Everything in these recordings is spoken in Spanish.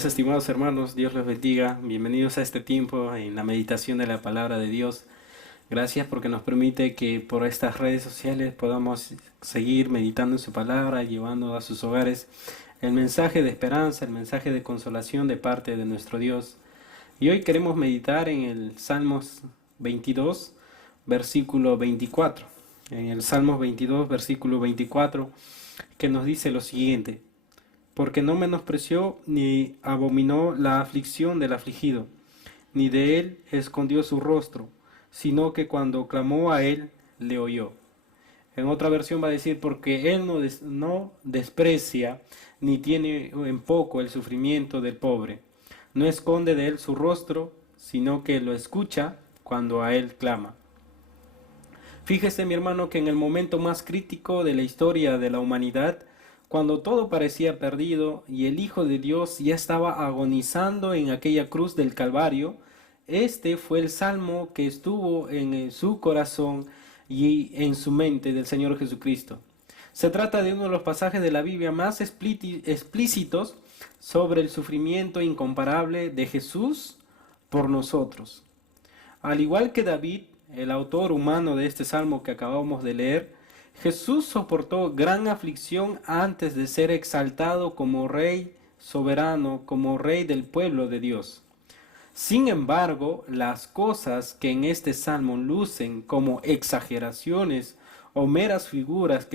días, estimados hermanos, Dios les bendiga. Bienvenidos a este tiempo en la meditación de la palabra de Dios. Gracias porque nos permite que por estas redes sociales podamos seguir meditando en su palabra, llevando a sus hogares el mensaje de esperanza, el mensaje de consolación de parte de nuestro Dios. Y hoy queremos meditar en el Salmos 22, versículo 24. En el Salmos 22, versículo 24, que nos dice lo siguiente: porque no menospreció ni abominó la aflicción del afligido, ni de él escondió su rostro, sino que cuando clamó a él, le oyó. En otra versión va a decir, porque él no desprecia ni tiene en poco el sufrimiento del pobre, no esconde de él su rostro, sino que lo escucha cuando a él clama. Fíjese, mi hermano, que en el momento más crítico de la historia de la humanidad, cuando todo parecía perdido y el Hijo de Dios ya estaba agonizando en aquella cruz del Calvario, este fue el salmo que estuvo en su corazón y en su mente del Señor Jesucristo. Se trata de uno de los pasajes de la Biblia más explícitos sobre el sufrimiento incomparable de Jesús por nosotros. Al igual que David, el autor humano de este salmo que acabamos de leer, Jesús soportó gran aflicción antes de ser exaltado como Rey soberano, como Rey del pueblo de Dios. Sin embargo, las cosas que en este salmo lucen como exageraciones o meras figuras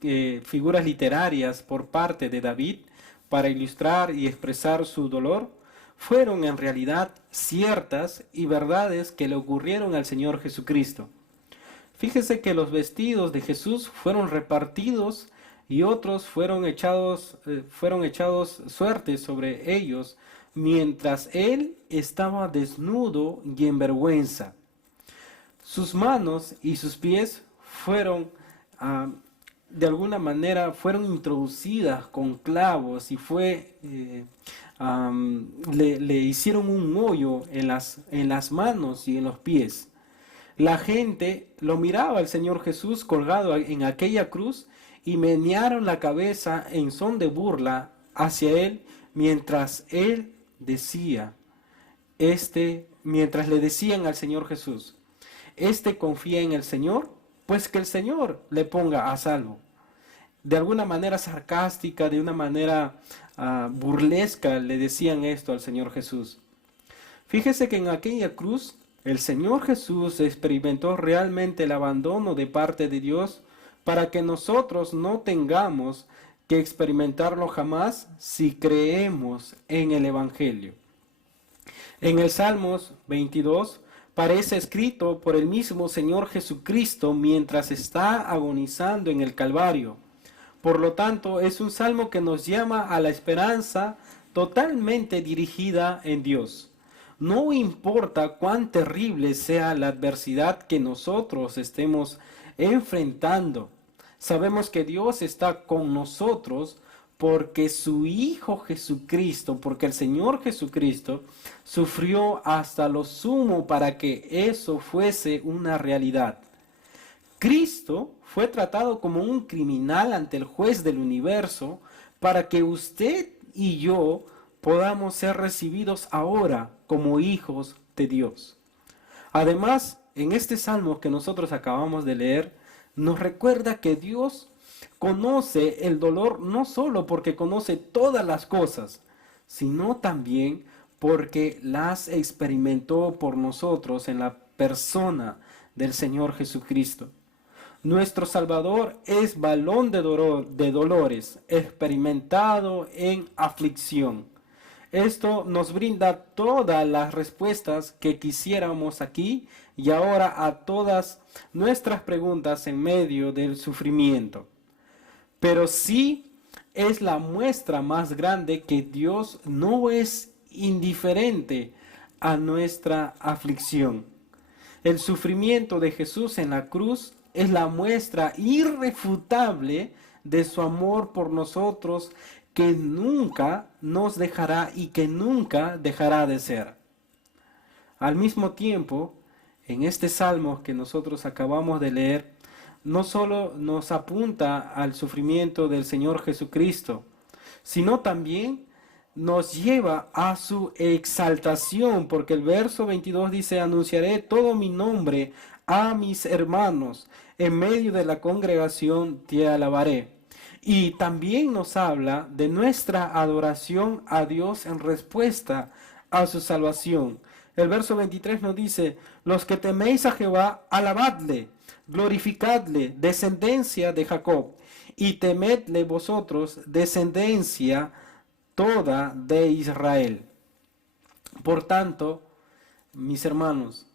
literarias por parte de David para ilustrar y expresar su dolor, fueron en realidad ciertas y verdades que le ocurrieron al Señor Jesucristo. Fíjese que los vestidos de Jesús fueron repartidos y otros fueron echados suertes sobre ellos, mientras él estaba desnudo y en vergüenza. Sus manos y sus pies fueron, de alguna manera, fueron introducidas con clavos y le hicieron un hoyo en las manos y en los pies. La gente lo miraba al Señor Jesús colgado en aquella cruz y menearon la cabeza en son de burla hacia él mientras mientras le decían al Señor Jesús: confía en el Señor, pues que el Señor le ponga a salvo. De alguna manera sarcástica, de una manera burlesca, le decían esto al Señor Jesús. Fíjese que en aquella cruz el Señor Jesús experimentó realmente el abandono de parte de Dios para que nosotros no tengamos que experimentarlo jamás si creemos en el Evangelio. En el Salmos 22 parece escrito por el mismo Señor Jesucristo mientras está agonizando en el Calvario. Por lo tanto, es un salmo que nos llama a la esperanza totalmente dirigida en Dios. No importa cuán terrible sea la adversidad que nosotros estemos enfrentando, sabemos que Dios está con nosotros porque su Hijo Jesucristo, porque el Señor Jesucristo sufrió hasta lo sumo para que eso fuese una realidad. Cristo fue tratado como un criminal ante el juez del universo para que usted y yo podamos ser recibidos ahora como hijos de Dios. Además, en este salmo que nosotros acabamos de leer, nos recuerda que Dios conoce el dolor no solo porque conoce todas las cosas, sino también porque las experimentó por nosotros en la persona del Señor Jesucristo. Nuestro Salvador es varón de dolores, experimentado en aflicción. Esto nos brinda todas las respuestas que quisiéramos aquí y ahora a todas nuestras preguntas en medio del sufrimiento. Pero sí es la muestra más grande que Dios no es indiferente a nuestra aflicción. El sufrimiento de Jesús en la cruz es la muestra irrefutable de su amor por nosotros, que nunca nos dejará y que nunca dejará de ser. Al mismo tiempo, en este salmo que nosotros acabamos de leer, no solo nos apunta al sufrimiento del Señor Jesucristo, sino también nos lleva a su exaltación, porque el verso 22 dice, anunciaré todo mi nombre a mis hermanos, en medio de la congregación te alabaré. Y también nos habla de nuestra adoración a Dios en respuesta a su salvación. El verso 23 nos dice, los que teméis a Jehová, alabadle, glorificadle, descendencia de Jacob, y temedle vosotros, descendencia toda de Israel. Por tanto, mis hermanos,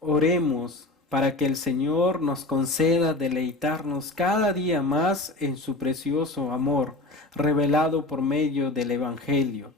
oremos para que el Señor nos conceda deleitarnos cada día más en su precioso amor, revelado por medio del Evangelio,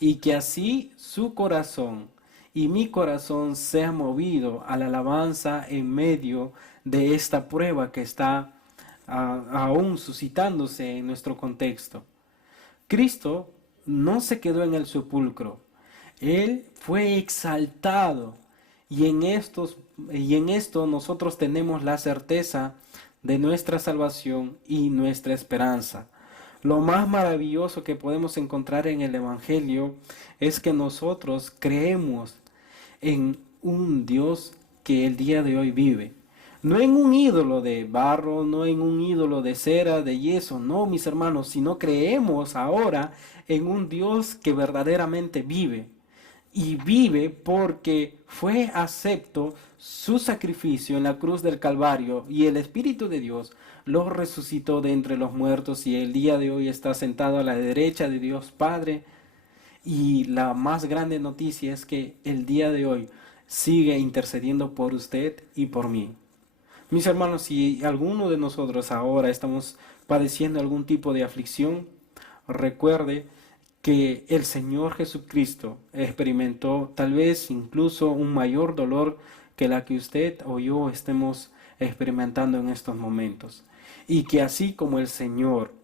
y que así su corazón y mi corazón sea movido a la alabanza en medio de esta prueba que está aún suscitándose en nuestro contexto. Cristo no se quedó en el sepulcro, Él fue exaltado y en esto nosotros tenemos la certeza de nuestra salvación y nuestra esperanza. Lo más maravilloso que podemos encontrar en el Evangelio es que nosotros creemos en un Dios que el día de hoy vive. No en un ídolo de barro, no en un ídolo de cera, de yeso, no, mis hermanos, sino creemos ahora en un Dios que verdaderamente vive. Y vive porque fue acepto su sacrificio en la cruz del Calvario y el Espíritu de Dios lo resucitó de entre los muertos y el día de hoy está sentado a la derecha de Dios Padre. Y la más grande noticia es que el día de hoy sigue intercediendo por usted y por mí. Mis hermanos, si alguno de nosotros ahora estamos padeciendo algún tipo de aflicción, recuerde que el Señor Jesucristo experimentó tal vez incluso un mayor dolor que la que usted o yo estemos experimentando en estos momentos. Y que así como el Señor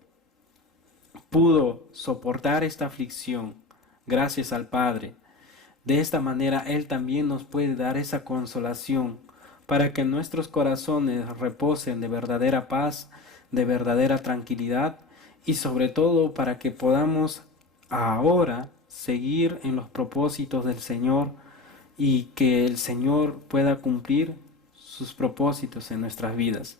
pudo soportar esta aflicción gracias al Padre, de esta manera Él también nos puede dar esa consolación para que nuestros corazones reposen de verdadera paz, de verdadera tranquilidad y sobre todo para que podamos ahora seguir en los propósitos del Señor y que el Señor pueda cumplir sus propósitos en nuestras vidas.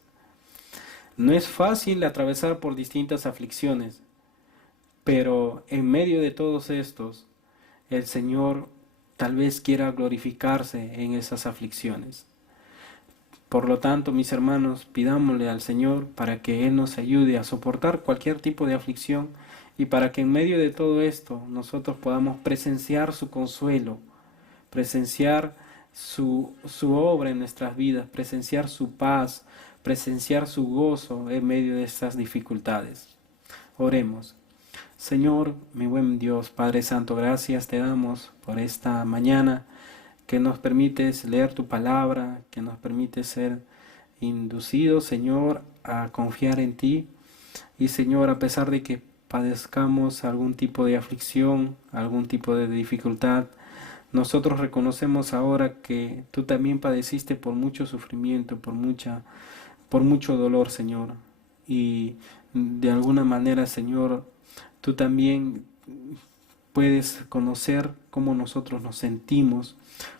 No es fácil atravesar por distintas aflicciones, pero en medio de todos estos, el Señor tal vez quiera glorificarse en esas aflicciones. Por lo tanto, mis hermanos, pidámosle al Señor para que Él nos ayude a soportar cualquier tipo de aflicción y para que en medio de todo esto nosotros podamos presenciar su consuelo, presenciar su obra en nuestras vidas, presenciar su paz, presenciar su gozo en medio de estas dificultades. Oremos. Señor, mi buen Dios, Padre Santo, gracias te damos por esta mañana que nos permites leer tu palabra, que nos permites ser inducidos, Señor, a confiar en ti. Y Señor, a pesar de que padezcamos algún tipo de aflicción, algún tipo de dificultad, nosotros reconocemos ahora que tú también padeciste por mucho sufrimiento, por mucho dolor, Señor. Y de alguna manera, Señor, tú también puedes conocer cómo nosotros nos sentimos,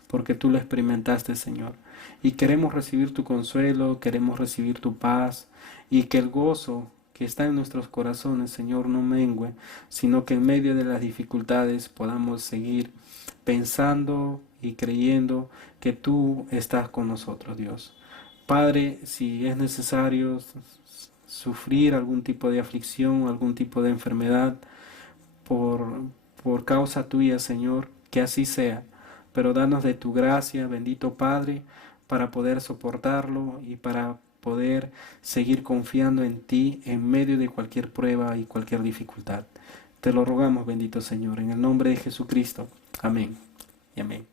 porque tú lo experimentaste, Señor. Y queremos recibir tu consuelo, queremos recibir tu paz, y que el gozo que está en nuestros corazones, Señor, no mengue, sino que en medio de las dificultades podamos seguir pensando y creyendo que tú estás con nosotros, Dios. Padre, si es necesario sufrir algún tipo de aflicción, algún tipo de enfermedad, por causa tuya, Señor, que así sea. Pero danos de tu gracia, bendito Padre, para poder soportarlo y para poder seguir confiando en ti en medio de cualquier prueba y cualquier dificultad. Te lo rogamos, bendito Señor, en el nombre de Jesucristo. Amén y amén.